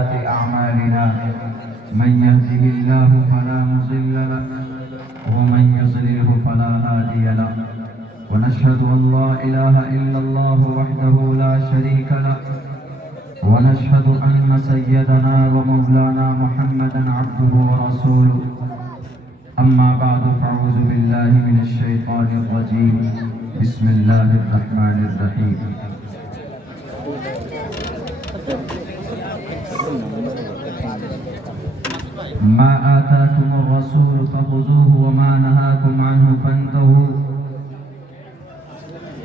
أعمالنا من يهده الله فلا مضل له ومن يضلله فلا هادي له ونشهد أن لا إله إلا الله وحده لا شريك له ونشهد أن سيدنا ومولانا محمدا عبده ورسوله أما بعد فأعوذ بالله من الشيطان الرجيم بسم الله الرحمن الرحيم ما آتاكم الرسول فخذوه وما نهاكم عنه فانتهوا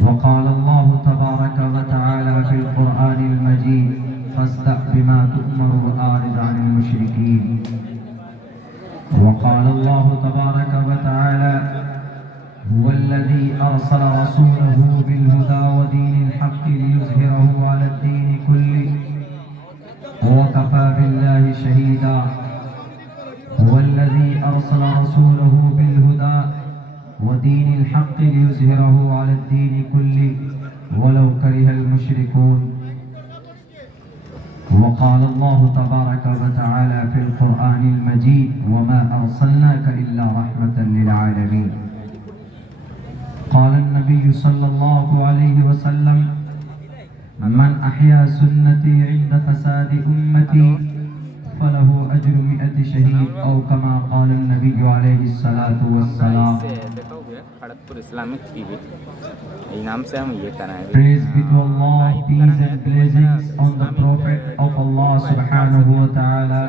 وقال الله تبارك وتعالى في القرآن المجيد فاصدع بما تؤمر وأعرض عن المشركين وقال الله تبارك وتعالى هو الذي أرسل رسوله بالهدى ودين الحق ليظهره على الدين كله وكفى بالله شهيدا هو الذي أرسل رسوله بالهدى ودين الحق ليظهره على الدين كله ولو كره المشركون وقال الله تبارك وتعالى في القرآن المجيد وما أرسلناك إلا رحمة للعالمين قال النبي صلى الله عليه وسلم من أحيا سنتي عند فساد أمتي فله أجر 100 شهيد أو كما قال النبي عليه الصلاة والسلام. Praise be to Allah, peace and blessings on the Prophet of Allah subhanahu wa ta'ala,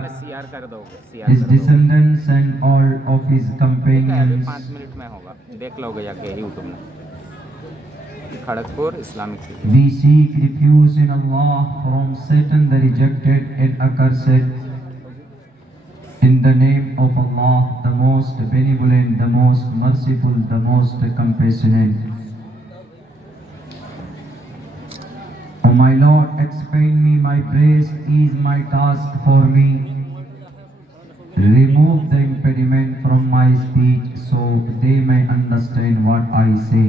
his descendants and all of his companions. We seek refuge in Allah from Satan the rejected and accursed. In the name of Allah, the most benevolent, the most merciful, the most compassionate. O my Lord, expand me my praise, ease my task for me. Remove the impediment from my speech so they may understand what I say.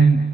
and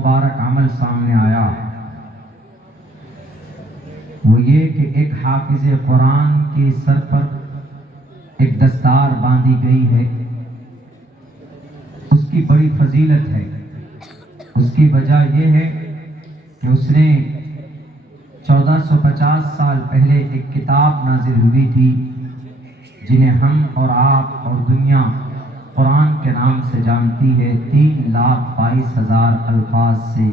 مبارک عمل سامنے آیا وہ یہ کہ ایک حافظ قرآن کے سر پر ایک دستار باندھی گئی ہے. اس کی بڑی فضیلت ہے. اس کی وجہ یہ ہے کہ اس نے 1450 سال پہلے ایک کتاب نازل ہوئی تھی جنہیں ہم اور آپ اور دنیا قرآن کے نام سے جانتی ہے. 3,22,000 الفاظ سے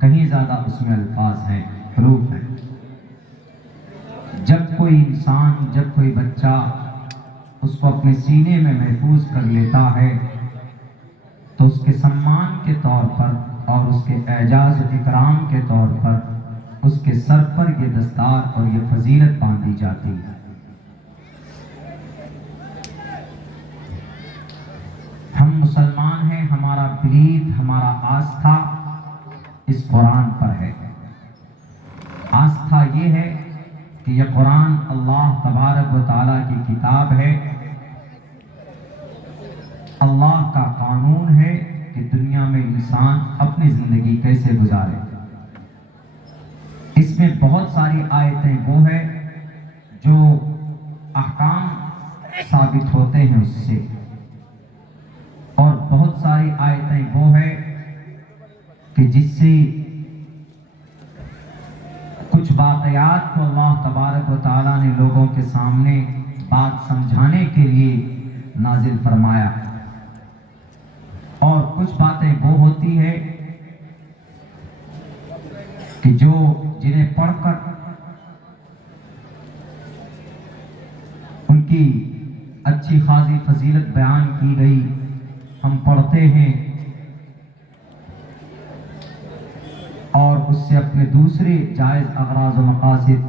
کہیں زیادہ اس میں الفاظ ہیں، حروف ہیں. جب کوئی انسان، جب کوئی بچہ اس کو اپنے سینے میں محفوظ کر لیتا ہے تو اس کے سمان کے طور پر اور اس کے اعزاز و اکرام کے طور پر اس کے سر پر یہ دستار اور یہ فضیلت باندھی جاتی ہے. ہم مسلمان ہیں، ہمارا بلیف، ہمارا آستھا اس قرآن پر ہے. آستھا یہ ہے کہ یہ قرآن اللہ تبارک و تعالیٰ کی کتاب ہے، اللہ کا قانون ہے کہ دنیا میں انسان اپنی زندگی کیسے گزارے. اس میں بہت ساری آیتیں وہ ہیں جو احکام ثابت ہوتے ہیں اس سے، اور بہت ساری آیتیں وہ ہیں کہ جس سے کچھ واقعات کو اللہ تبارک و تعالیٰ نے لوگوں کے سامنے بات سمجھانے کے لیے نازل فرمایا، اور کچھ باتیں وہ ہوتی ہے کہ جنہیں پڑھ کر ان کی اچھی خاصی فضیلت بیان کی گئی، ہم پڑھتے ہیں اور اس سے اپنے دوسرے جائز اغراض و مقاصد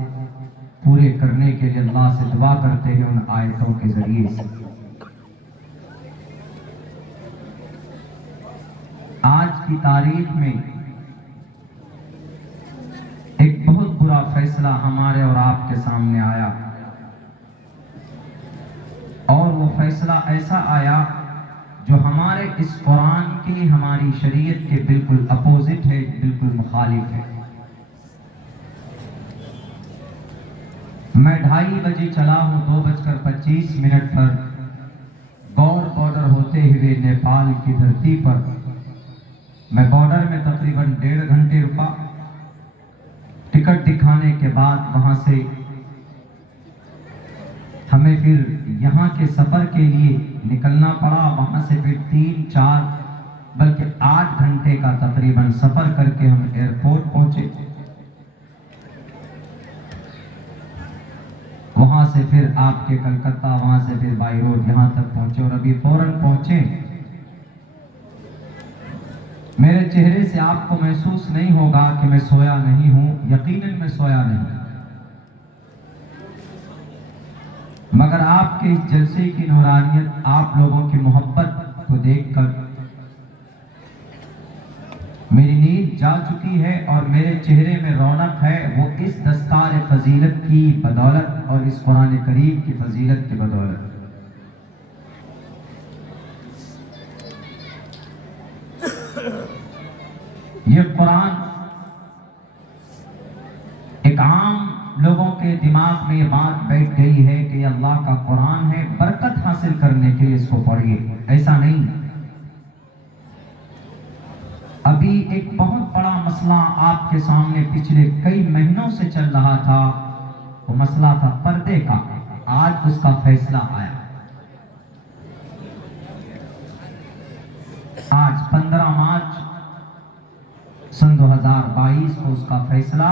پورے کرنے کے لیے اللہ سے دعا کرتے ہیں ان آیتوں کے ذریعے سے. آج کی تاریخ میں ایک بہت برا فیصلہ ہمارے اور آپ کے سامنے آیا، اور وہ فیصلہ ایسا آیا جو ہمارے اس قرآن کی، ہماری شریعت کے بالکل اپوزٹ ہے، بالکل مخالف ہے. میں 2:30 بجے چلا ہوں 2:25 پر گور بارڈر ہوتے ہوئے نیپال کی دھرتی پر. میں بارڈر میں تقریباً 1.5 گھنٹے رکا. ٹکٹ دکھانے کے بعد وہاں سے ہمیں پھر یہاں کے سفر کے لیے نکلنا پڑا. وہاں سے پھر 3-4 بلکہ 8 گھنٹے کا تقریباً سفر کر کے ہم ایئرپورٹ پہنچے. وہاں سے پھر آپ کے کلکتہ، وہاں سے پھر بائی روڈ یہاں تک پہنچے، اور ابھی فوراً پہنچے. میرے چہرے سے آپ کو محسوس نہیں ہوگا کہ میں سویا نہیں ہوں، یقیناً میں سویا نہیں، مگر آپ کے اس جلسے کی نورانیت، آپ لوگوں کی محبت کو دیکھ کر میری نیند جا چکی ہے، اور میرے چہرے میں رونق ہے، وہ اس دستار فضیلت کی بدولت اور اس قرآن کریم کی فضیلت کی بدولت. یہ قرآن ایک عام لوگوں کے دماغ میں یہ بات بیٹھ گئی ہے کہ یہ اللہ کا قرآن ہے، برکت حاصل کرنے کے لیے اس کو پڑھیے. ایسا نہیں. ابھی ایک بہت بڑا مسئلہ آپ کے سامنے پچھلے کئی مہینوں سے چل رہا تھا، وہ مسئلہ تھا پردے کا. آج اس کا فیصلہ آیا. آج 15 مارچ سن 2022 کو اس کا فیصلہ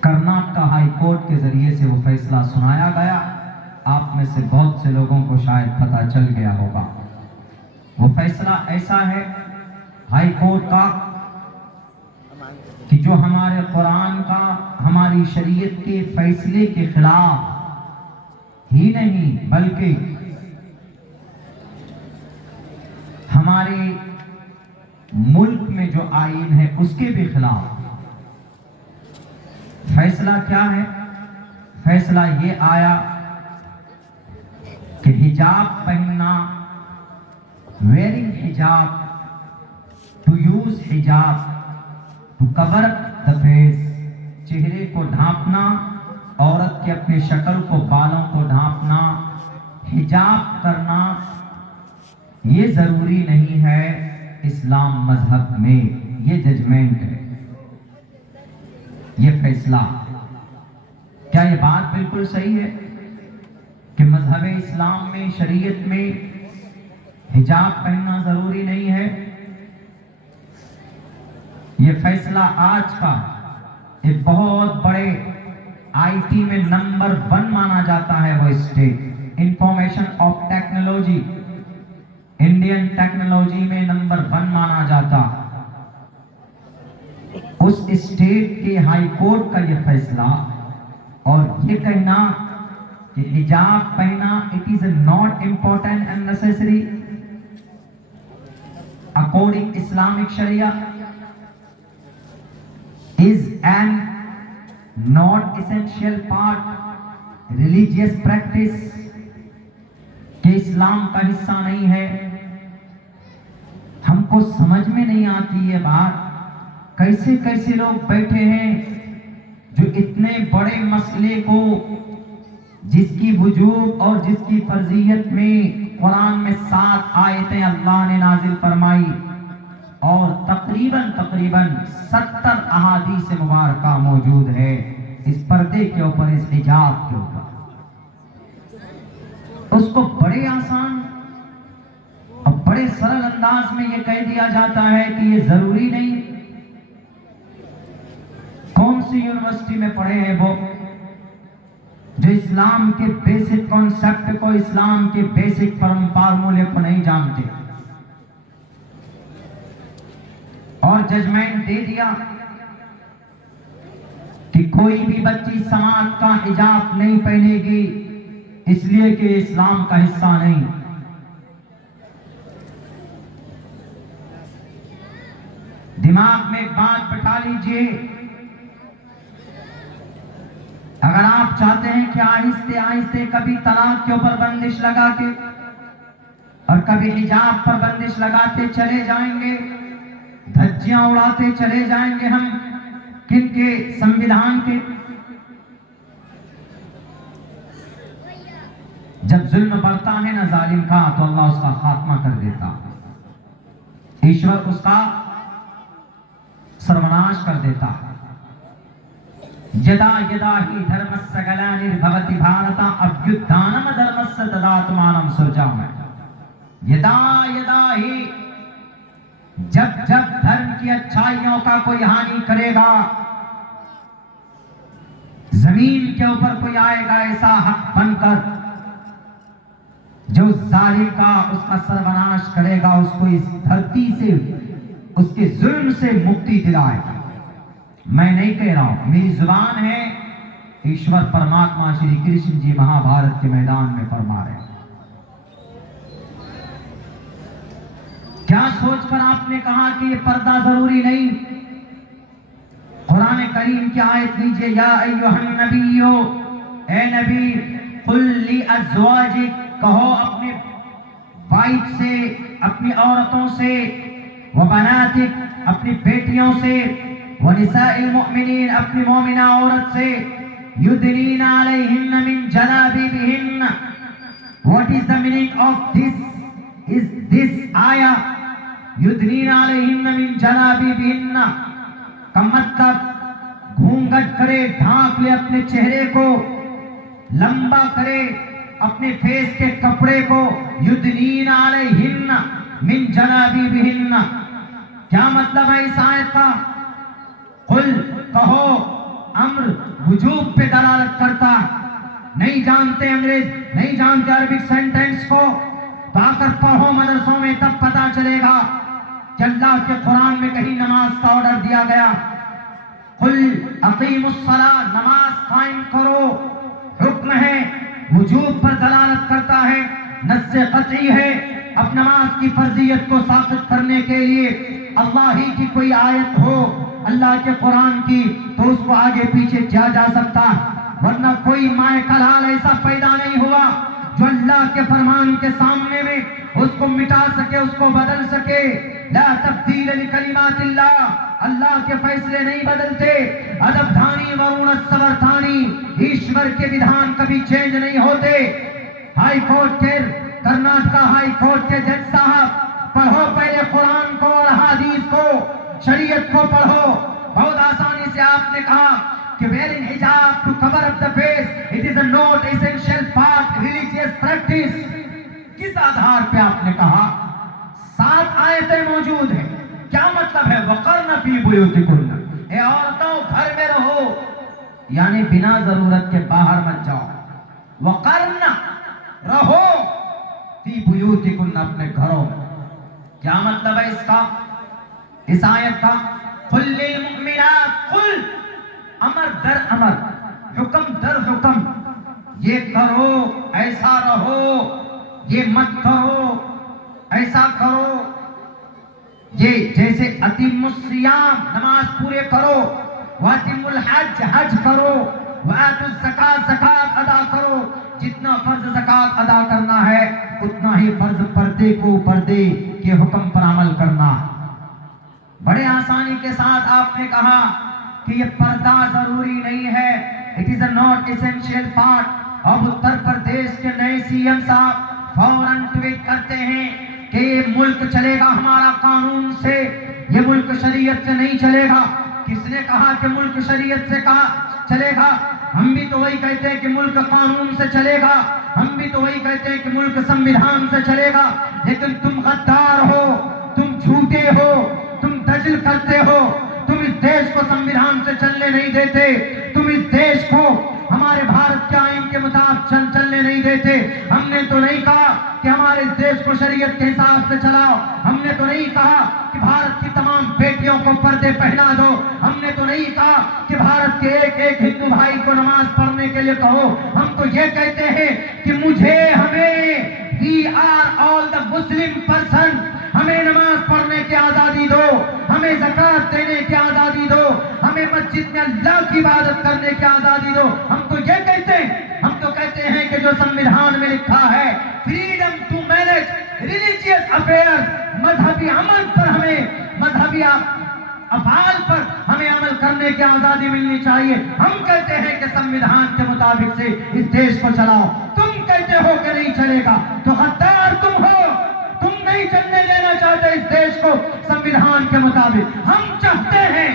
کرناٹک ہائی کورٹ کے ذریعے سے وہ فیصلہ سنایا گیا. آپ میں سے بہت سے لوگوں کو شاید پتہ چل گیا ہوگا. وہ فیصلہ ایسا ہے ہائی کورٹ کا کہ جو ہمارے قرآن کا، ہماری شریعت کے فیصلے کے خلاف ہی نہیں بلکہ ہمارے ملک میں جو آئین ہے اس کے بھی خلاف. فیصلہ کیا ہے؟ فیصلہ یہ آیا کہ حجاب پہننا، ویئرنگ حجاب to use hijab to cover the face. چہرے کو ڈھانپنا، عورت کے اپنے شکل کو، بالوں کو ڈھانپنا، حجاب کرنا یہ ضروری نہیں ہے اسلام مذہب میں. یہ ججمنٹ ہے، یہ فیصلہ. کیا یہ بات بالکل صحیح ہے کہ مذہب اسلام میں، شریعت میں حجاب پہننا ضروری نہیں ہے؟ یہ فیصلہ آج کا ایک بہت بڑے آئی ٹی میں نمبر 1 مانا جاتا ہے وہ state, information of technology, Indian technology میں نمبر 1 مانا جاتا. اس اسٹیٹ کے ہائی کورٹ کا یہ فیصلہ اور یہ کہنا کہ حجاب پہنا it is not important and necessary according Islamic Sharia is an not essential part religious practice کہ اسلام کا حصہ نہیں ہے. ہم کو سمجھ میں نہیں آتی یہ بات. کیسے کیسے لوگ بیٹھے ہیں جو اتنے بڑے مسئلے کو، جس کی وجوب اور جس کی فرضیت میں قرآن میں 7 آیتیں اللہ نے نازل فرمائی اور تقریباً 70 احادیث مبارکہ موجود ہے اس پردے کے اوپر، اس حجاب کے اوپر. اس کو بڑے آسان اور بڑے سرل انداز میں یہ کہہ دیا جاتا ہے کہ یہ ضروری نہیں. کون سی یونیورسٹی میں پڑھے ہیں وہ جو اسلام کے بیسک کانسیپٹ کو، اسلام کے بیسک فارمولے کو نہیں جانتے، اور ججمنٹ دے دیا کہ کوئی بھی بچی سماعت کا حجاب نہیں پہنے گی اس لیے کہ اسلام کا حصہ نہیں. دماغ میں ایک بات بٹھا لیجئے، اگر آپ چاہتے ہیں کہ آہستہ آہستہ کبھی طلاق کے اوپر بندش لگا کے اور کبھی حجاب پر بندش لگاتے چلے جائیں گے، دھجیاں اڑاتے چلے جائیں گے ہم کن کے؟ سنویدھان کے. جب ظلم بڑھتا ہے نا ظالم کا تو اللہ اس کا خاتمہ کر دیتا، ایشور اس کا سروناش کر دیتا. یدا یدا ہی دھرمس گلانربھوتی بھارتا ابیدھانم دھرمس تداتمانم سرجام. یدا یدا ہی، جب جب دھرم کی اچھائیوں کا کوئی ہانی کرے گا، زمین کے اوپر کوئی آئے گا ایسا حق بن کر جو ظالم کا، اس کا سروناش کرے گا، اس کو اس دھرتی سے، اس کے ظلم سے مکتی دلائے گا. میں نہیں کہہ رہا ہوں، میری زبان ہے، ایشور پرماتما شری کرشن جی مہا بھارت کے میدان میں فرما رہے ہیں. کیا سوچ کر آپ نے کہا کہ یہ پردہ ضروری نہیں؟ قرآن کریم کی آیت لیجئے، یا ایھا النبی، اے نبی، قل لازواجک، کہو اپنے وائف سے، اپنی عورتوں سے، وبناتک، اپنی بیٹیوں سے، ونساء المؤمنین، اپنی مومنہ عورت سے، یدنین علیہن من جلابیبہن. What is the meaning of this? Is this آیا یدنین علیہن من جلابیبہن کا مطلب گھونگھٹ کرے، ڈھانپ لے اپنے چہرے کو، لمبا کرے اپنے فیس کے کپڑے کو. یدنین علیہن من جلابیبہن، کیا مطلب ہے اس آیت کا؟ قل، کہو، امر وجوب پہ دلالت کرتا. نہیں جانتے انگریز، نہیں جانتے عربک سینٹینس کو تو آ کر پڑھو مدرسوں میں، تب پتا چلے گا کہ اللہ کے قرآن میں کہیں نماز کا آرڈر دیا گیا. قل اقیموا الصلاۃ، نماز قائم کرو، حکم ہے، وجوب پر دلالت کرتا ہے، نص قطعی ہے. اب نماز کی فرضیت کو ثابت کرنے کے لیے اللہ ہی کی کوئی آیت ہو اللہ کے قرآن کی تو اس کو آگے پیچھے کیا جا سکتا، ورنہ کوئی مائع کلال ایسا پیدا نہیں ہوا جو اللہ کے فرمان کے سامنے میں اس کو مٹا سکے، اس کو بدل سکے. لا تبدیل لکلمات اللہ، اللہ کے فیصلے نہیں بدلتے. ادب دھانی ورون الصبر دھانی، ایشور کے ودھان کبھی چینج نہیں ہوتے. ہائی کورٹ کے کرناٹکا ہائی کورٹ کے جج صاحب، پڑھو پہلے قرآن کو اور حدیث کو، شریعت کو پڑھو. بہت آسانی سے آپ نے کہا کہ wearing hijab to cover up the face, it is a not essential part religious practice. کس آدھار پہ آپ نے کہا؟ 7 آیتیں موجود ہیں. کیا مطلب ہے؟ وقرن فی بیوتکن، اے عورتوں گھر میں رہو، یعنی بنا ضرورت کے باہر مت جاؤ. وقرن رہو فی بیوتکن، اپنے گھروں میں. کیا مطلب ہے اس کا، اس آیت کا؟ قل للمؤمنات، قل، امر در امر، حکم در حکم، یہ کرو، ایسا رہو، یہ مت کرو، ایسا کرو. یہ جیسے اتم الصیام، نماز پورے کرو، واتم الحج، حج کرو، وآتوا الزکات، زکات ادا کرو. جتنا فرض زکات ادا کرنا ہے اتنا ہی فرض پردے کو، پردے کے حکم پر عمل کرنا. بڑے آسانی کے ساتھ آپ نے کہا کہ یہ پردہ ضروری نہیں ہے، it is a not essential part. اب اتر پردیش کے نئے سی ایم صاحب فوراً ٹویٹ کرتے ہیں کہ یہ ملک چلے گا ہمارا قانون سے، یہ ملک شریعت سے نہیں چلے گا. کس نے کہا کہ ملک شریعت سے کہا چلے گا؟ ہم بھی تو وہی کہتے ہیں کہ ملک قانون سے چلے گا، ہم بھی تو وہی کہتے ہیں کہ ملک سنویدھان سے چلے گا. لیکن تم غدار ہو، تم جھوٹے ہو، تم دجل کرتے ہو. تم اس دیش کو سنویدھان سے چلنے نہیں دیتے، تم اس دیش کو ہمارے بھارت کے آئین کے مطابق چلنے نہیں دیتے. ہم نے تو نہیں کہا کہ ہمارے اس دیش کو شریعت کے حساب سے چلاؤ، ہم نے تو نہیں کہا کہ بھارت کی تمام بیٹیوں کو پردے پہنا دو، ہم نے تو نہیں کہا کہ بھارت کے ایک ایک ہندو بھائی کو نماز پڑھنے کے لیے کہو. ہم تو یہ کہتے ہیں کہ ہمیں we are all the Muslim person، ہمیں نماز پڑھنے کی آزادی دو، ہمیں زکوٰۃ دینے کی آزادی دو، ہمیں مسجد میں اللہ کی عبادت کرنے کی آزادی دو. ہم تو یہ کہتے ہیں، ہم تو کہتے ہیں کہ جو سنویدھان میں لکھا ہے freedom to manage religious affairs, مذہبی عمل پر ہمیں، مذہبی افعال پر ہمیں عمل کرنے کی آزادی ملنی چاہیے. ہم کہتے ہیں کہ سنویدھان کے مطابق سے اس دیش کو چلاؤ. تم کہتے ہو کہ نہیں چلے گا، تو غدار تم ہو، تم نہیں چلنے دینا چاہتے اس دیش کو سنویدھان کے مطابق. ہم چاہتے ہیں،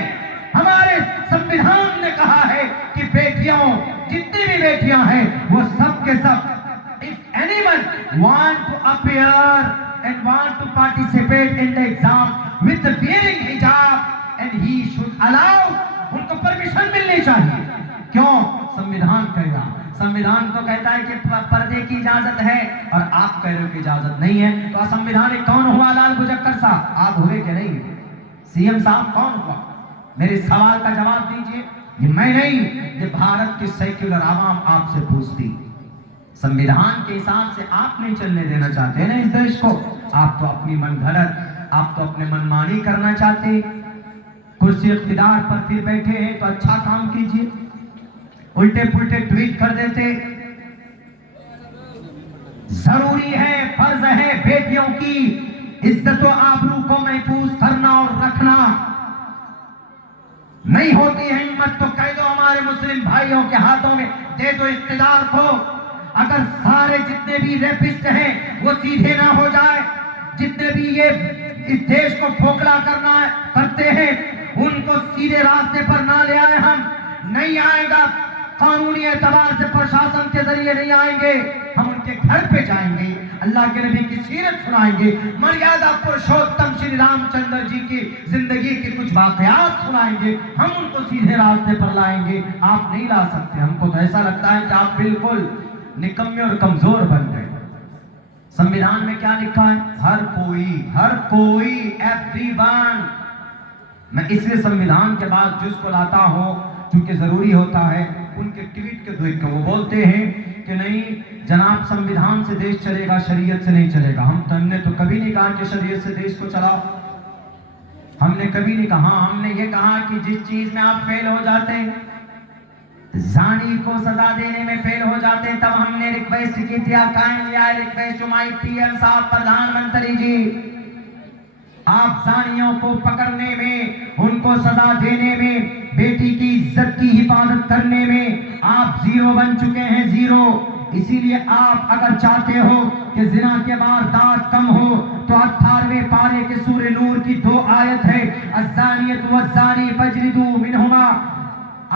ہمارے سنویدھان نے کہا ہے کہ بیٹیاں، جتنی بھی بیٹیاں ہیں وہ سب کے سب، if anyone want to appear and want to participate in the exam with the wearing hijab and he should allow، ان کو پرمیشن ملنی چاہیے. کیوں؟ سنویدھان کہہ رہا، سنویدھان تو کہتا ہے کہ پردے کی اجازت ہے اور آپ کہہ رہے ہو کہ اجازت نہیں ہے. تو سنویدھان کون ہوا؟ لال بجکر صاحب آپ ہوئے کہ نہیں؟ سی ایم صاحب کون ہوا؟ میرے سوال کا جواب دیجئے. یہ میں نہیں، یہ بھارت کی سیکولر عوام آپ سے پوچھتی. سنویدھان کے حساب سے آپ نہیں چلنے دینا چاہتے نا اس دیش کو. آپ تو اپنی من گھڑت، آپ تو اپنے من مانی کرنا چاہتے. کرسی اقتدار پر پھر بیٹھے ہیں تو اچھا کام کیجئے، الٹے پلٹے ٹویٹ کر دیتے. ضروری ہے، فرض ہے بیٹیوں کی عزت و آبرو کو محفوظ کرنا اور رکھنا. نہیں ہوتی ہے ہمت تو کہہ دو ہمارے مسلم بھائیوں کے ہاتھوں میں دے دو اقتدار کو. اگر سارے جتنے بھی ریپسٹ ہیں وہ سیدھے نہ ہو جائے، جتنے بھی یہ اس دیش کو کھوکھلا کرتے ہیں ان کو سیدھے راستے پر نہ لے آئے، ہم نہیں آئے گا. قانونی اعتبار سے پرشاسن کے ذریعے نہیں آئیں گے، ہم ان کے گھر پہ جائیں گے، اللہ کے نبی کی سیرت سنائیں گے، مریادہ پرشوتم شری رام چندر جی کی زندگی کے کچھ واقعات سنائیں گے، ہم ان کو سیدھے راستے پر لائیں گے. آپ نہیں لا سکتے. ہم کو تو ایسا لگتا ہے کہ آپ بالکل نکمے اور کمزور بن گئے. سنویدھان میں کیا لکھا ہے؟ ہر کوئی ایوری ون. میں اس لیے سنویدھان کے بعد جس کو لاتا ہوں چونکہ ضروری ہوتا ہے. ان کے ٹویٹ کے دیکھ کے وہ بولتے ہیں کہ نہیں جناب سنویدھان سے دیش چلے گا، شریعت سے نہیں چلے گا. ہم نے تو کبھی نہیں کہا کہ شریعت سے دیش کو چلاؤ، ہم نے کبھی نہیں کہا. ہم نے یہ کہا کہ جس چیز میں آپ فیل ہو جاتے ہیں، زانی کو سزا دینے میں فیل ہو جاتے ہیں، تب ہم نے ریکویسٹ کی تھی. Request to my P M صاحب، پردھان منتری جی، آپ زانیوں کو پکڑنے میں، ان کو سزا دینے میں، بیٹی کی عزت کی حفاظت کرنے میں آپ زیرو بن چکے ہیں، زیرو۔ اسی لیے آپ اگر چاہتے ہو کہ زنا کے واردات کم ہو تو 18ویں پارے کے سورہ نور کی 2 آیت ہے، الزانیۃ والزانی فاجلدوا منہما۔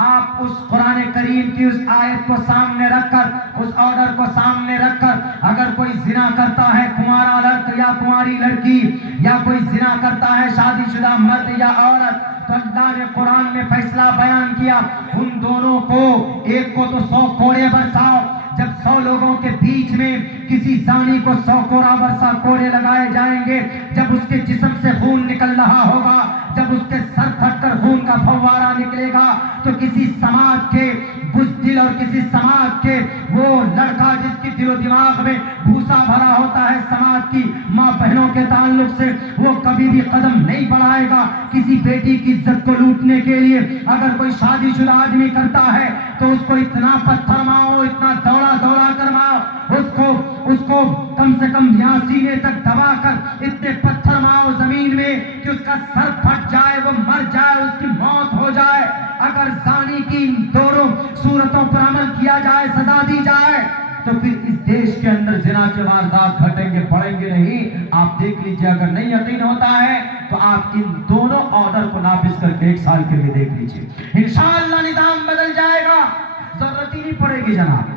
آپ اس قرآن کریم کی اس آیت کو سامنے رکھ کر، اس آرڈر کو سامنے رکھ کر، اگر کوئی زنا کرتا ہے کمارا لڑکا یا کماری لڑکی، یا کوئی زنا کرتا ہے شادی شدہ مرد یا عورت، تو اللہ نے قرآن میں فیصلہ بیان کیا، ان دونوں کو، ایک کو تو 100 کوڑے برساؤ۔ جب 100 لوگوں کے بیچ میں کسی زانی کو 100 کوڑا برسا کوڑے لگائے جائیں گے، جب اس کے جسم سے خون نکل رہا ہوگا، جب اس کے سر پھٹ کر خون کا فوارہ نکلے گا، تو کسی سماج کے بزدل اور کسی سماج کے وہ لڑکا جس کی دل و دماغ میں بھوسا بھرا ہوتا ہے سماج کی ماں بہنوں کے تعلق سے، وہ کبھی بھی قدم نہیں بڑھائے گا کسی بیٹی کی عزت کو لوٹنے کے لیے۔ اگر کوئی شادی شدہ آدمی کرتا ہے تو اس کو اتنا پتھر مارو، اتنا دوڑا کر مارو، اس کو کم سے کم یہاں سینے تک دبا کر اتنے پتھر مارو زمین میں کہ اس کا سر پھٹ جائے، وہ مر جائے، اس کی موت ہو جائے۔ اگر زانی کی ان دونوں صورتوں پر عمل کیا جائے، سزا دی جائے، تو پھر اس دیش کے اندر زنا کے واردات گھٹیں گے، بڑھیں گے نہیں۔ آپ دیکھ لیجئے، اگر نہیں یقین ہوتا ہے تو آپ ان دونوں آرڈر کو نافذ کر کے 1 سال کے لیے دیکھ لیجئے، انشاءاللہ نظام بدل جائے گا۔ ضرورت ہی نہیں پڑے گی جناب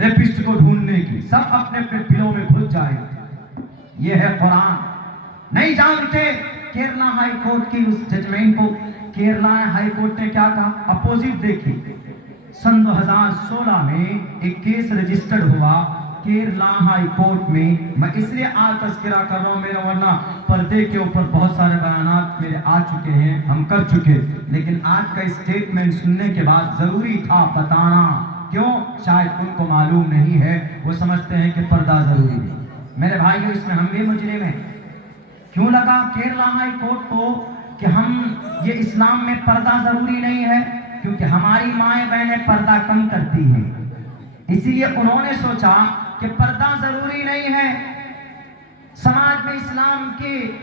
ریپسٹ کو ڈھونڈنے کی، سب اپنے اپنے بلوں میں گھس جائیں گے۔ یہ ہے قرآن۔ نہیں جانتے کیرلا ہائی کورٹ کی اس ججمنٹ کو، کیرلا ہائی کورٹ نے کیا کہا؟ اپوزٹ دیکھیے، سن 2016 میں ایک کیس رجسٹرڈ ہوا کیرلا ہائی کورٹ میں۔ میں اس لیے آج تذکرہ کر رہا ہوں، میرا ورنہ پردے کے اوپر بہت سارے بیانات میرے آ چکے ہیں، ہم کر چکے، لیکن آج کا اسٹیٹمنٹ سننے کے بعد ضروری تھا بتانا۔ کیوں؟ شاید ان کو معلوم نہیں ہے، وہ سمجھتے ہیں کہ پردہ ضروری نہیں۔ میرے بھائیو، اس میں ہم بھی مجرم ہیں۔ کیوں لگا کیرلا ہائی کورٹ کو کہ یہ اسلام میں پردہ ضروری نہیں ہے؟ کیونکہ ہماری مائیں بہنیں پردہ کم کرتی ہیں، اسی لیے انہوں نے سوچا کہ پردہ ضروری نہیں ہے، سماج میں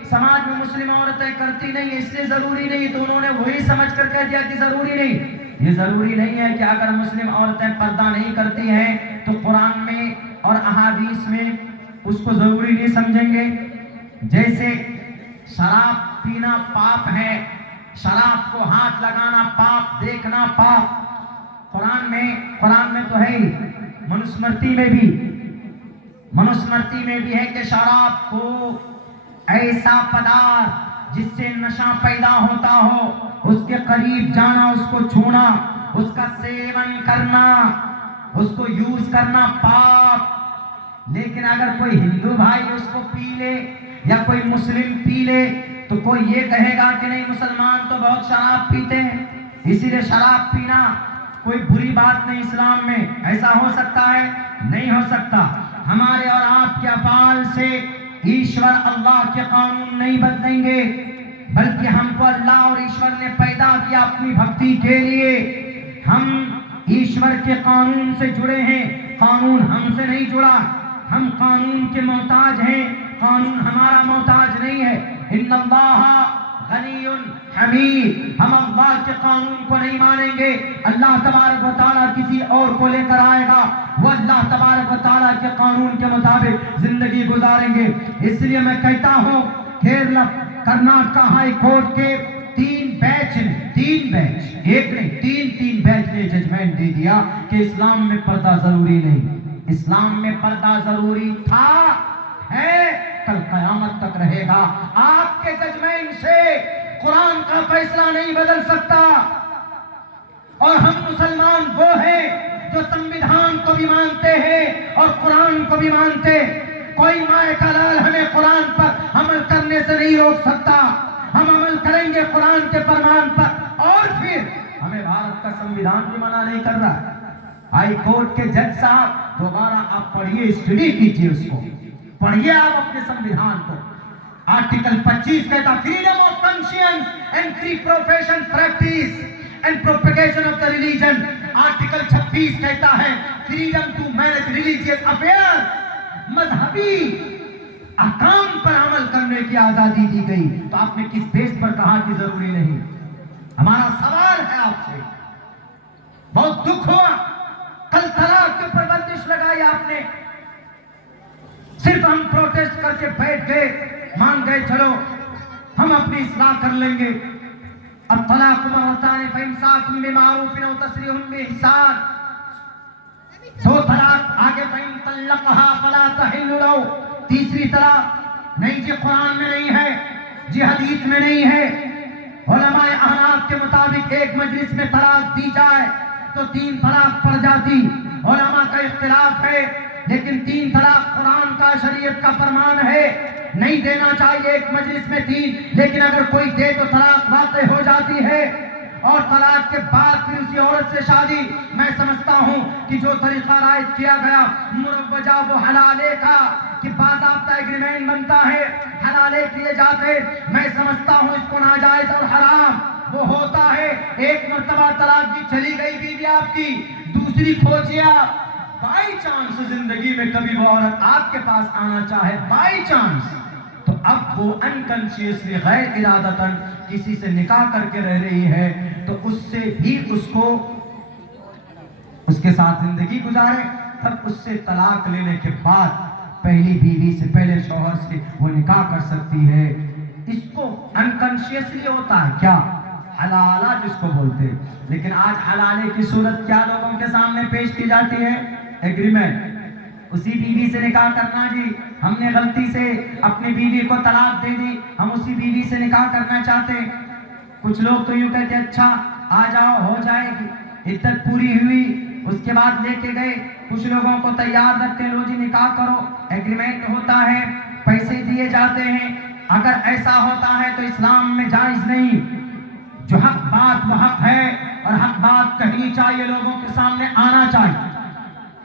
سماج میں مسلم عورتیں کرتی نہیں، اس لیے ضروری نہیں، تو انہوں نے وہی سمجھ کر کہہ دیا کہ ضروری نہیں۔ یہ ضروری نہیں ہے کہ اگر مسلم عورتیں پردہ نہیں کرتی ہیں تو قرآن میں اور احادیث میں اس کو ضروری نہیں سمجھیں گے۔ جیسے شراب پینا پاپ ہے، شراب کو ہاتھ لگانا پاپ، دیکھنا پاپ، قرآن میں تو ہے، منوسمرتی میں بھی ہے کہ شراب کو ایسا پدارث جس سے نشہ پیدا ہوتا ہو، اس کے قریب جانا، اس کو چھونا، اس کا سیون کرنا، اس کو یوز کرنا پاپ۔ لیکن اگر کوئی ہندو بھائی اس کو پی لے یا کوئی مسلم پی لے تو کوئی یہ کہے گا کہ نہیں، مسلمان تو بہت شراب پیتے ہیں، اسی لیے شراب پینا کوئی بری بات نہیں اسلام میں۔ ایسا ہو سکتا ہے؟ نہیں ہو سکتا۔ ہمارے اور آپ کے افعال سے ایشور اللہ کے قانون نہیں بدلیں گے، بلکہ ہم کو اللہ اور ایشور نے پیدا کیا اپنی بھکتی کے لیے۔ ہم ایشور کے قانون سے جڑے ہیں، قانون ہم سے نہیں جڑا، ہم قانون کے محتاج ہیں، قانون ہمارا محتاج نہیں ہے۔ ان اللہ غنی حمید، ہم اللہ کے قانون کو نہیں مانیں گے۔ اللہ تبارک و تعالیٰ کسی اور کو لے کر آئے گا، وہ اللہ تبارک و تعالیٰ کے قانون کے مطابق زندگی گزاریں گے۔ اس لیے میں کہتا ہوں کیرلا کرناٹک ہائی کورٹ کے 3 بیچ نے، ایک نہیں 3 بیچ نے ججمنٹ دے دیا کہ اسلام میں پردہ ضروری نہیں۔ اسلام میں پردہ ضروری تھا، ہے، کل قیامت تک رہے گا۔ آپ کے ججمنٹ سے قرآن کا فیصلہ نہیں بدل سکتا۔ اور ہم مسلمان وہ ہیں جو سنویدھان کو بھی مانتے ہیں اور قرآن کو بھی مانتے۔ کوئی مائے کا لال ہمیں قرآن پر عمل کرنے سے نہیں روک سکتا۔ ہم عمل کریں گے قرآن کے فرمان پر، اور پھر ہمیں بھارت کا سنویدھان بھی منع نہیں کر رہا ہے۔ ہائی کورٹ کے جج صاحب دوبارہ آپ پڑھیے، اسٹڈی کیجیے، اس کو پڑھیے آپ اپنے سنویدھان کو۔ آرٹیکل 25 کہتا freedom of conscience and free profession practice and propagation of the religion. Article 26 کہتا ہے freedom to manage religious affair, مذہبی احکام پر عمل کرنے کی آزادی دی گئی تو آپ نے کس بیس پر کہا کہ ضروری نہیں؟ ہمارا سوال ہے آپ سے، بہت دکھ ہوا کل طلاق کے اوپر بندش لگائی آپ نے، صرف ہم پروٹیسٹ کر کے بیٹھ گئے، مان گئے چلو ہم اپنی اصلاح کر لیں گے۔ اب طلاق مرتان فامساک بمعروف او تسریح باحسان، دو طلاق آگے، فإن طلقها فلا تحل له، تیسری طلاق نہیں جی، قرآن میں نہیں ہے جی، حدیث میں نہیں ہے۔ علماء احناف کے مطابق ایک مجلس میں طلاق دی جائے تو 3 طلاق پڑ جاتی، علماء کا اختلاف ہے، لیکن 3 طلاق قرآن کا شریعت کا فرمان ہے، نہیں دینا چاہیے ایک مجلس میں 3، لیکن اگر کوئی دے تو طلاق واقع ہو جاتی ہے۔ اور طلاق کے بعد پھر اسی عورت سے شادی، میں سمجھتا ہوں کہ جو طریقہ رائج کیا گیا مروجہ وہ حلالے کا، کہ باضابطہ ایگریمنٹ بنتا ہے، حلالے کیے جاتے، میں سمجھتا ہوں اس کو ناجائز اور حرام وہ ہوتا ہے۔ ایک مرتبہ طلاق دی چلی گئی بیوی آپ کی، دوسری کھوجیے آپ، بائی چانس زندگی میں کبھی وہ عورت آپ کے پاس آنا چاہے، بائی چانس، تو اب وہ انکانشیسلی غیر ارادتاً کسی سے نکاح کر کے رہ رہی ہے، تو اس سے بھی اس کو اس کے ساتھ زندگی گزارے، تب اس سے طلاق لینے کے بعد پہلی بیوی سے، پہلے شوہر سے وہ نکاح کر سکتی ہے۔ اس کو انکانشیسلی ہوتا ہے کیا؟ حلالہ جس کو بولتے ہیں، لیکن آج حلالے کی صورت کیا لوگوں کے سامنے پیش کی جاتی ہے؟ ایگریمنٹ، اسی بیوی سے نکاح کرنا جی، ہم نے غلطی سے اپنی بیوی کو طلاق دے دی، ہم اسی بیوی سے نکاح کرنا چاہتے ہیں۔ کچھ لوگ تو یوں کہتے ہیں اچھا آ جاؤ ہو جائے گی، عدت پوری ہوئی اس کے بعد لے کے گئے، کچھ لوگوں کو تیار رکھتے لو جی نکاح کرو، ایگریمنٹ ہوتا ہے، پیسے دیے جاتے ہیں۔ اگر ایسا ہوتا ہے تو اسلام میں جائز نہیں، جو حق بات وہ حق ہے اور حق بات کہنی چاہیے، لوگوں کے سامنے آنا چاہیے۔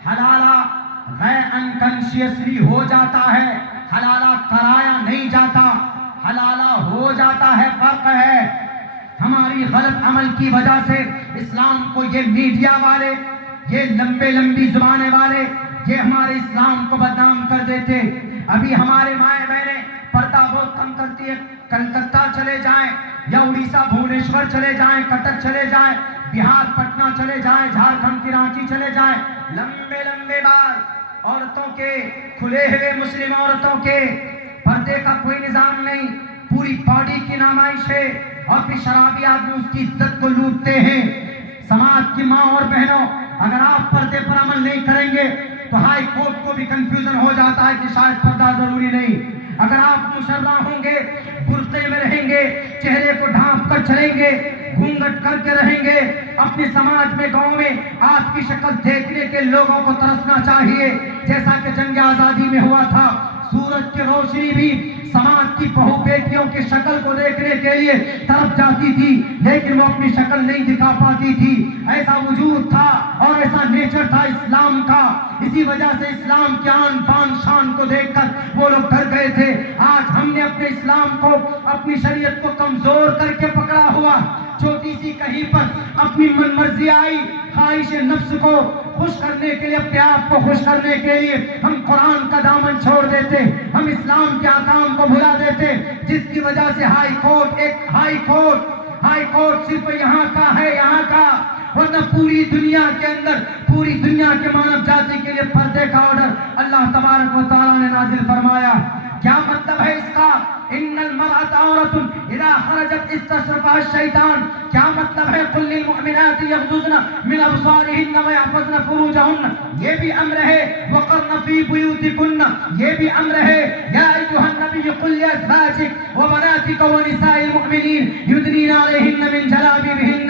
حلالہ غیر انکانشیسلی ہو جاتا ہے، حلالہ کرایا نہیں جاتا، حلالہ ہو جاتا ہے، فرق ہے۔ ہماری غلط عمل کی وجہ سے اسلام کو یہ میڈیا والے، یہ لمبی زبانیں والے، یہ ہمارے اسلام کو بدنام کر دیتے۔ ابھی ہمارے مائیں بہنیں پردہ بہت کم کرتی ہے، کلکتہ چلے جائیں یا اڑیسہ بھونیشور چلے جائیں، کٹک چلے جائیں، بہار پٹنہ چلے جائیں، جھارکھنڈ کی رانچی چلے جائیں، لمبے بال عورتوں کے، کھلے ہوئے مسلم عورتوں کے، پردے کا کوئی نظام نہیں، پوری باڈی کی نمائش ہے، اور پھر شرابی آدمی اس کی عزت کو لوٹتے ہیں۔ سماج کی ماں اور بہنوں، اگر آپ پردے پر عمل نہیں کریں گے تو ہائی کورٹ کو بھی کنفیوژن ہو جاتا ہے کہ شاید پردہ ضروری نہیں۔ اگر آپ مشرع ہوں گے، برقعے میں رہیں گے، چہرے کو ڈھانپ کر چلیں گے، گھونگھٹ کر کے رہیں گے، اپنے سماج میں، گاؤں میں آپ کی شکل دیکھنے کے لوگوں کو ترسنا چاہیے، جیسا کہ جنگ آزادی میں ہوا تھا۔ سورج کی روشنی بھی سماج کی بہو بیٹیوں کی شکل کو دیکھنے کے لیے طرف جاتی تھی، لیکن وہ اپنی شکل نہیں دکھا پاتی تھی۔ ایسا وجود تھا اور ایسا نیچر تھا اسلام کا، اسی وجہ سے اسلام کی آن بان شان کو دیکھ کر وہ لوگ ڈر گئے تھے۔ آج ہم نے اپنے اسلام کو، اپنی شریعت کو کمزور کر کے پکڑا ہوا، چھوٹی سی کہیں پر اپنی من مرضی آئی، خواہش نفس کو خوش کرنے کے لیے، اپنے آپ کو خوش کرنے کے لیے ہم قرآن کا دامن چھوڑ دیتے، ہم اسلام کے احکام کو بھلا دیتے، جس کی وجہ سے ہائی کورٹ صرف یہاں کا ہے، یہاں کا، ورنہ پوری دنیا کے اندر، پوری دنیا کے مانو جاتی کے لیے پردے کا آرڈر اللہ تبارک و تعالیٰ نے نازل فرمایا۔ کیا مطلب ہے اس کا؟ ان المرأة عورة اذا خرجت استشرفها الشیطان، کیا مطلب ہے؟ قل للمؤمنات یغضضن من ابصارهن ويحفظن فروجهن، یہ بھی امر ہے، وقرن فی بیوتکن، یہ بھی امر ہے، یا ایھا النبی قل لازواجک وبناتک ونساء المؤمنین یدنین علیہن من جلابیبہن۔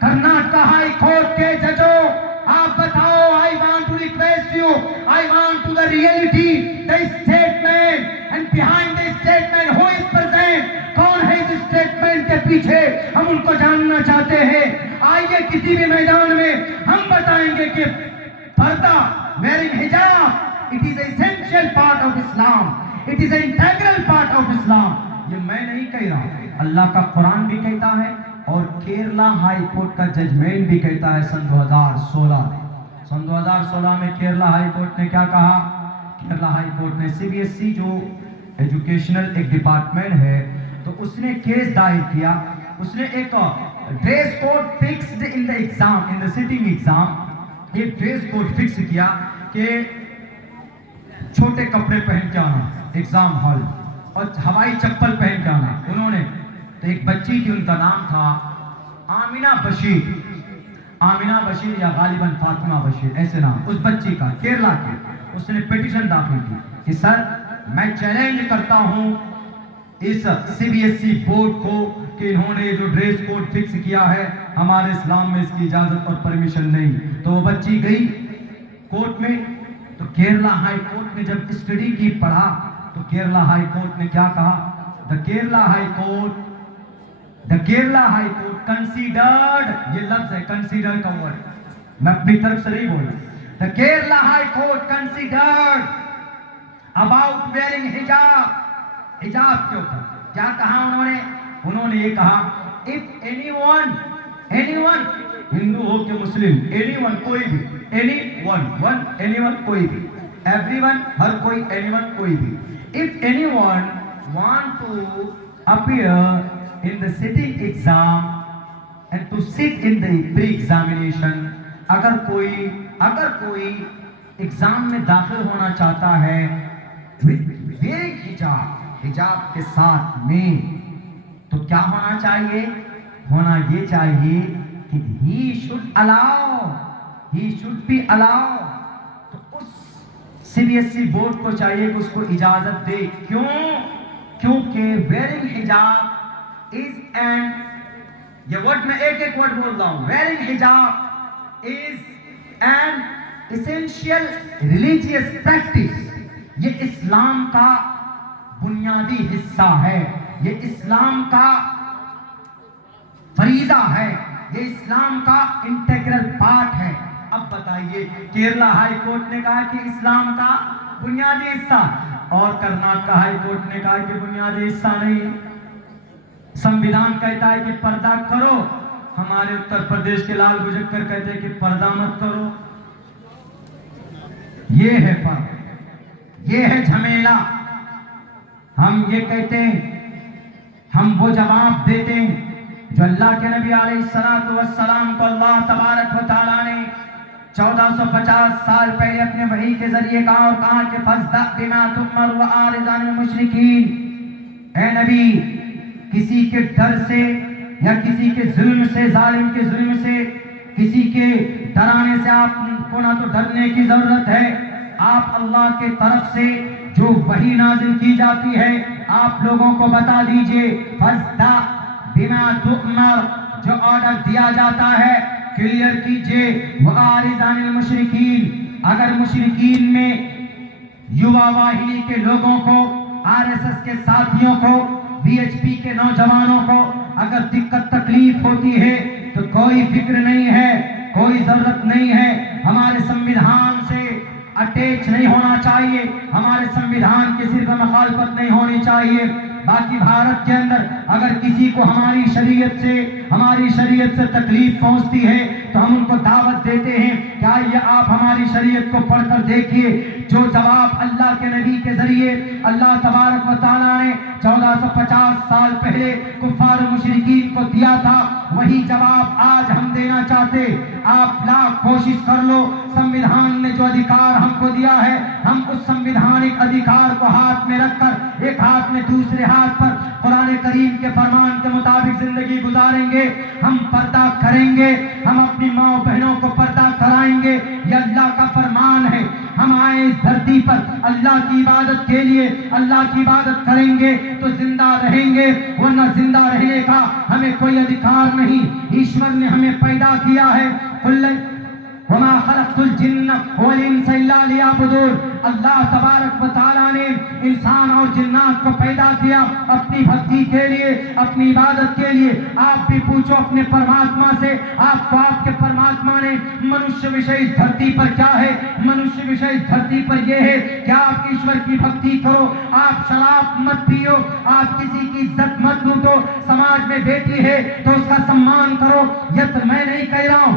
کرناٹکا ہائی کورٹ کے ججوں، آپ بتاؤ، I want to request you, I want to the reality, the statement, and behind the statement who is present, کون ہے اس statement کے پیچھے، ہم ان کو جاننا چاہتے ہیں۔ آئیے کسی بھی میدان میں ہم بتائیں گے کہ پردہ، wearing hijab, it is an essential part of Islam, it is an integral part of Islam۔ یہ میں نہیں کہہ رہا ہوں، اللہ کا قرآن بھی کہتا ہے اور کیرلا ہائی کورٹ کا ججمنٹ بھی کہتا ہے۔ سن 2016 میں کیرلا ہائی کورٹ نے کیا کہا کیرلا ہائی کورٹ نے CBSE جو ایجوکیشنل ایک ڈپارٹمنٹ ہے تو اس نے کیس دائر کیا. اس نے ایک dress code fixed in the exam, in the sitting exam, ایک ڈریس کوڈ فکس کیا کہ چھوٹے کپڑے پہن کے آنا ایگزام ہال اور ہوائی چپل پہن کے آنا. انہوں نے تو ایک بچی تھی, ان کا نام تھا آمینہ بشیر, آمینہ بشیر یا غالباً فاطمہ بشیر ایسے نام اس بچی کا, کیرلا کی. اس نے پیٹیشن داخل کی کہ سر میں چیلنج کرتا ہوں اس CBSE بورڈ کو کہ انہوں نے جو ڈریس کوڈ فکس کیا ہے ہمارے اسلام میں اس کی اجازت اور پرمیشن نہیں. تو وہ بچی گئی کورٹ میں. تو کیرلا ہائی کورٹ نے جب اسٹڈی کی پڑھا تو کیرلا ہائی کورٹ نے کیا کہا, دا کیرلا ہائی کورٹ کنسیڈرڈ, یہ لفظ ہے کنسیڈر کا ورڈ, میں اپنی طرف سے نہیں بول رہا. The Kerala high court considered about wearing حجاب, حجاب کے اوپر کیا کہا انہوں نے یہ کہا if anyone ہندو ہو کہ مسلم, anyone کوئی بھی, anyone کوئی بھی, everyone ہر کوئی, anyone کوئی بھی, if anyone want to appear in the sitting exam and to sit in the pre-examination, اگر کوئی ایگزام میں داخل ہونا چاہتا ہے wearing حجاب کے ساتھ میں, تو کیا ہونا چاہیے, ہونا یہ چاہیے کہ he should be allowed. تو اس CBSE بورڈ کو چاہیے کہ اس کو اجازت دے. کیونکہ wearing حجاب is an, یہ ورڈ میں ایک ورڈ بول رہا ہوں, wearing حجاب is an essential religious practice. یہ اسلام کا بنیادی حصہ ہے, یہ اسلام کا فریضہ ہے, یہ اسلام کا انٹیگرل پارٹ ہے. اب بتائیے کیرلا ہائی کورٹ نے کہا کہ اسلام کا بنیادی حصہ, اور کرناٹک ہائی کورٹ نے کہا کہ بنیادی حصہ نہیں. سمویدھان کہتا ہے کہ پردہ کرو, ہمارے اتر پردیش کے لال بھجکر کہتے ہیں کہ پردہ مت کرو. یہ ہے فرق, یہ ہے جھمیلا. ہم یہ کہتے ہیں, ہم وہ جواب دیتے ہیں جو اللہ کے نبی علیہ السلام کو اللہ تبارک و تعالیٰ نے 1450 سال پہلے اپنے وحی کے ذریعے کہا, اور کہا کہ فَاصْدَقْ بِمَا تُؤْمَرُ وَأَعْرِضْ عَنِ الْمُشْرِكِينَ. اے نبی, کسی کے ڈر سے یا کسی کے ظلم سے, ظالم کے ظلم سے, کسی کے ڈرانے سے آپ کو نہ تو ڈرنے کی ضرورت ہے. آپ اللہ کے طرف سے جو وحی نازل کی جاتی ہے آپ لوگوں کو بتا دیجئے. فَاصْدَقْ بِمَا تُؤْمَرُ, جو آرڈر دیا جاتا ہے کلیئر کیجئے. وَأَعْرِضْ عَنِ الْمُشْرِكِينَ, اگر مشرکین میں یووا واہنی کے لوگوں کو, RSS کے ساتھیوں کو, VHP کے نوجوانوں کو اگر دقت تکلیف ہوتی ہے تو کوئی فکر نہیں ہے, کوئی ضرورت نہیں ہے. ہمارے سمویدھان سے اٹیچ نہیں ہونا چاہیے, ہمارے سمویدھان کی صرف مخالفت نہیں ہونی چاہیے. باقی بھارت کے اندر اگر کسی کو ہماری شریعت سے تکلیف پہنچتی ہے تو ہم ان کو دعوت دیتے ہیں کہ آئیے آپ ہماری شریعت کو پڑھ کر دیکھیے. جو جواب اللہ کے نبی کے ذریعے اللہ تبارک و تعالیٰ نے 1450 سال پہلے کفار و مشرکین کو دیا تھا, وہی جواب آج ہم دینا چاہتے. آپ لاکھ کوشش کر لو, سمویدھان نے جو ادھیکار ہم کو دیا ہے, ہم اس سمویدھانک ادھیکار کو ہاتھ میں رکھ کر ایک ہاتھ میں دوسرے ہاتھ پر قرآن کریم کے فرمان کے مطابق زندگی گزاریں گے. ہم پردہ کریں گے, ہم اپنی ماں بہنوں کو پردہ کرائیں گے. یہ اللہ کا فرمان ہے. ہم آئے اس دھرتی پر اللہ کی عبادت کے لیے, اللہ کی عبادت کریں گے تو زندہ رہیں گے, ورنہ زندہ رہنے کا ہمیں کوئی ادھیکار نہیں. ایشور نے ہمیں پیدا کیا ہے, وَمَا خَلَقْتُ الْجِنَّ وَالْإِنسَ إِلَّا لِيَعْبُدُونَ. اللہ تبارک و تعالیٰ نے انسان اور جنات کو پیدا کیا اپنی بھکتی کے لیے, اپنی عبادت کے لیے. آپ بھی پوچھو اپنے پرماتما سے, آپ کو آپ کے پرماتما نے منشیہ وشے اس دھرتی پر کیا ہے؟ منشیہ وشے اس دھرتی پر یہ ہے کہ آپ ایشور کی بھکتی کرو, آپ شراب مت پیو, آپ کسی کی عزت مت لوٹو. سماج میں بیٹی ہے تو اس کا سمان کرو. یہ تو میں نہیں کہہ رہا ہوں,